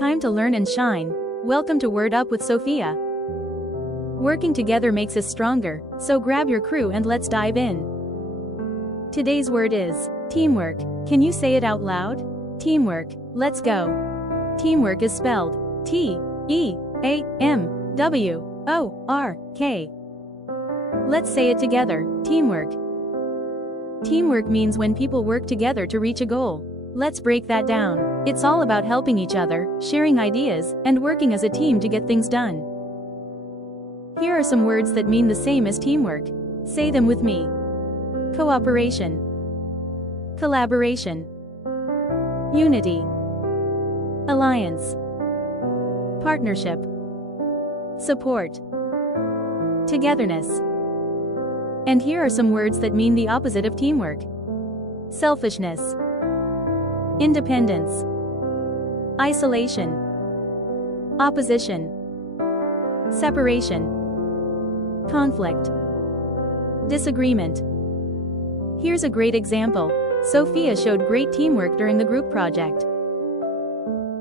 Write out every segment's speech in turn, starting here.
Time to learn and shine. Welcome to Word Up with Sofia. Working together makes us stronger, so grab your crew and let's dive in. Today's word is teamwork. Can you say it out loud? Teamwork. Let's go. Teamwork is spelled T-E-A-M-W-O-R-K. Let's say it together. Teamwork. Teamwork means when people work together to reach a goal. Let's break that down. It's all about helping each other, sharing ideas, and working as a team to get things done. Here are some words that mean the same as teamwork. Say them with me. Cooperation, collaboration, unity, alliance, partnership, support, togetherness. And here are some words that mean the opposite of teamwork. Selfishness, independence, isolation, opposition, separation, conflict, disagreement. Here's a great example. Sofia showed great teamwork during the group project.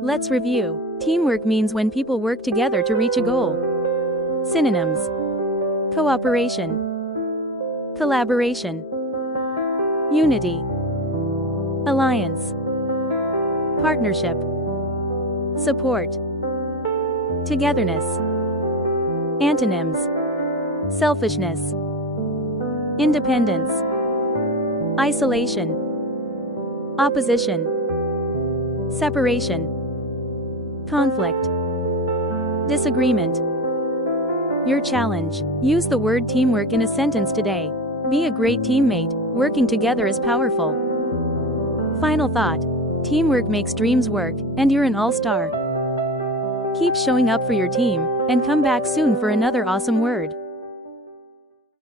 Let's review. Teamwork means when people work together to reach a goal. Synonyms: cooperation, collaboration, unity, alliance, partnership, support, togetherness. Antonyms: selfishness, independence, isolation, opposition, separation, conflict, disagreement. Your challenge: use the word teamwork in a sentence today. Be a great teammate. Working together is powerful. Final thought: teamwork makes dreams work, and you're an all-star. Keep showing up for your team, and come back soon for another awesome word.